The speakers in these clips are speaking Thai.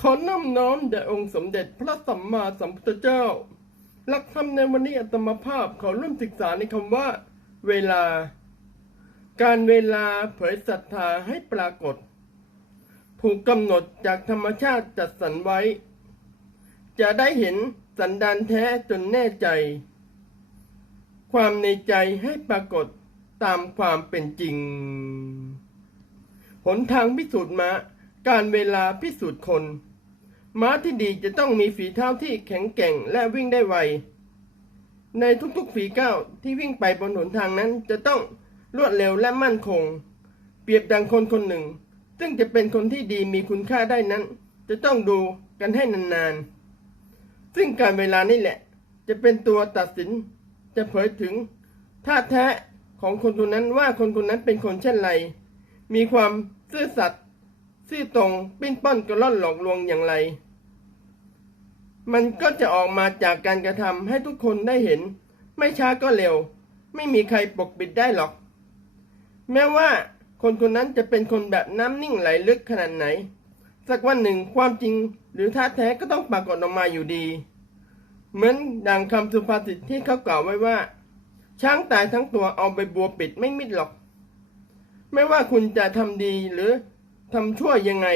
ขอน้อมน้อมแด่องค์สมเด็จพระสัมมาสัมพุทธเจ้า หลักธรรมในวันนี้อัตมภาพขอร่วมศึกษาในคำว่า เวลา การเวลาเผยศรัทธาให้ปรากฏ ถูกกำหนดจากธรรมชาติจัดสรรไว้ จะได้เห็นสันดานแท้จนแน่ใจ ความในใจให้ปรากฏตามความเป็นจริง หนทางพิสูจน์มาการเวลาพิสูจน์คน ม้าที่ดีจะต้องมีฝีเท้าที่แข็งแกร่งและวิ่งได้ไว ในทุกๆฝีก้าวที่วิ่งไปบนหนทางนั้นจะต้องรวดเร็วและมั่นคง เปรียบดังคนคนหนึ่ง ซึ่งจะเป็นคนที่ดีมีคุณค่าได้นั้น จะต้องดูกันให้นานๆ ซึ่งการเวลานี่แหละ จะเป็นตัวตัดสิน จะเผยถึงท่าแท้ของคนคนนั้นว่าคนคนนั้นเป็นคนเช่นไร มีความซื่อสัตย์ซื่อตรง ปิ้นป้อนกระล่อนหลอกลวงอย่างไร มันก็จะออกมาจากการกระทำให้ทุกคนได้เห็น ไม่ช้าก็เร็ว ไม่มีใครปกปิดได้หรอก แม้ว่าคนคนนั้นจะเป็นคนแบบน้ำนิ่งไหลลึกขนาดไหน สักวันหนึ่งความจริงหรือท่าแท้ก็ต้องปรากฏออกมาอยู่ดี เหมือนดังคำสุภาษิตที่เขากล่าวไว้ว่า ช้างตายทั้งตัวเอาใบบัวปิดไม่มิดหรอก ไม่ว่าคุณจะทำดีหรือทำชั่วยังไง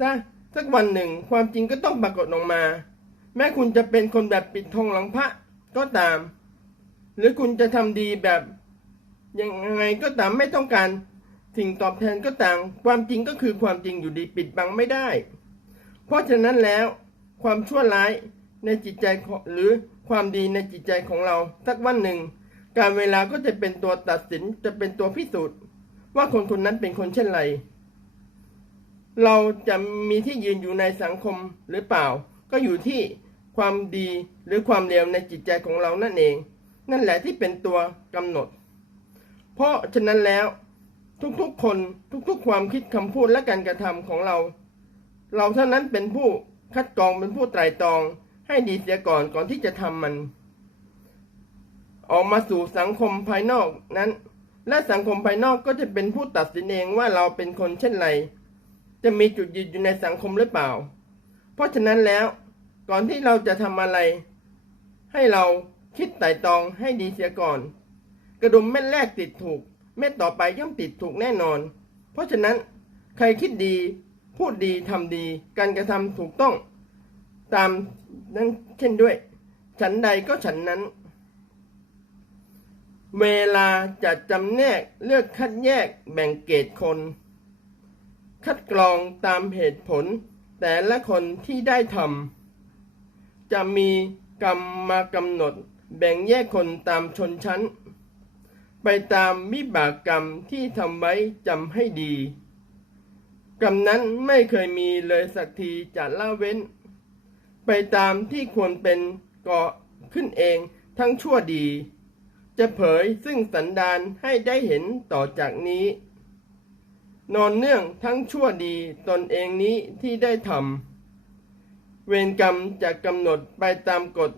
ซะ สักวันหนึ่งความจริงก็ต้องปรากฏออกมา แม้คุณจะเป็นคนแบบปิดทองหลังพระก็ตาม หรือคุณจะทำดีแบบ ยังไงก็ตามไม่ต้องการสิ่งตอบแทนก็ต่าง ความจริงก็คือความจริงอยู่ดีปิดบังไม่ได้ เพราะฉะนั้นแล้ว ความชั่วร้ายในจิตใจหรือความดีในจิตใจของเรา สักวันหนึ่ง การเวลาก็จะเป็นตัวตัดสินจะเป็นตัวพิสูจน์ ว่าคนคนนั้นเป็นคนเช่นไร เราจะมีที่ยืนอยู่ในสังคมหรือเปล่า ก็อยู่ที่ความดีหรือความเลวในจิตใจของเรานั่นเอง นั่นแหละที่เป็นตัวกำหนด เพราะฉะนั้นแล้วทุกๆคนทุกๆ ความคิดคำพูดและการกระทำของเรา เราเท่านั้นเป็นผู้คัดกรองเป็นผู้ไตร่ตรอง ให้ดีเสียก่อนก่อนที่จะทำมัน ออกมาสู่สังคมภายนอกนั้น และสังคมภายนอกก็จะเป็นผู้ตัดสินเองว่าเราเป็นคนเช่นไร จะมีจุดยืนอยู่ในสังคมหรือเปล่า เพราะฉะนั้นแล้วก่อนที่เราจะทำอะไร ให้เราคิดไตร่ตรองให้ดีเสียก่อน กระดุมเม็ดแรกติดถูก เม็ดต่อไปย่อมติดถูกแน่นอน เพราะฉะนั้นใครคิดดี พูดดีทำดี การกระทำถูกต้อง ตามนั้นเช่นด้วย ฉันใดก็ฉันนั้น เวลาจะจำแนกเลือกคัดแยกแบ่งเกตคน คัดกรองตามเหตุผล แต่ละคนที่ได้ทำจะมีกรรมมากำหนดแบ่งแยกคนตามชนชั้น ไปตามวิบากกรรมที่ทำไว้จำให้ดี กรรมนั้นไม่เคยมีเลยสักทีจะละเว้น ไปตามที่ควรเป็นก่อขึ้นเองทั้งชั่วดี จะเผยซึ่งสันดานให้ได้เห็นต่อจากนี้ นอนเนื่องทั้งชั่วดีตนเองนี้ที่ได้ทำเวรกรรมจะกำหนดไปตามกฎ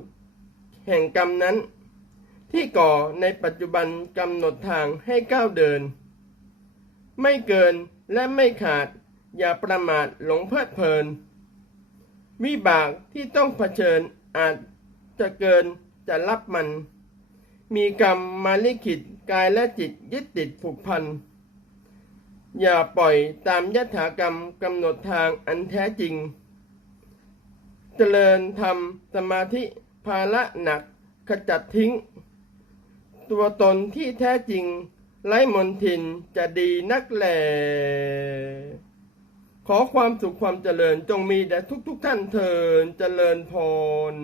แห่งกรรมนั้น ที่ก่อในปัจจุบันกำหนดทางให้ก้าวเดิน ไม่เกินและไม่ขาดอย่าประมาทหลงเพลิดเพลิน วิบากที่ต้องเผชิญอาจจะเกินจะรับมัน มีกรรมมาลิขิตกายและจิตยึดติดผูกพัน อย่าปล่อยตามยถากรรมกำหนดทางอันแท้จริง เจริญธรรมสมาธิภาระหนักขจัดทิ้ง ตัวตนที่แท้จริง ไร้มนทินจะดีนักแหลขอความสุขความเจริญจงมีแด่ทุกๆทท่านเทินเจริญพร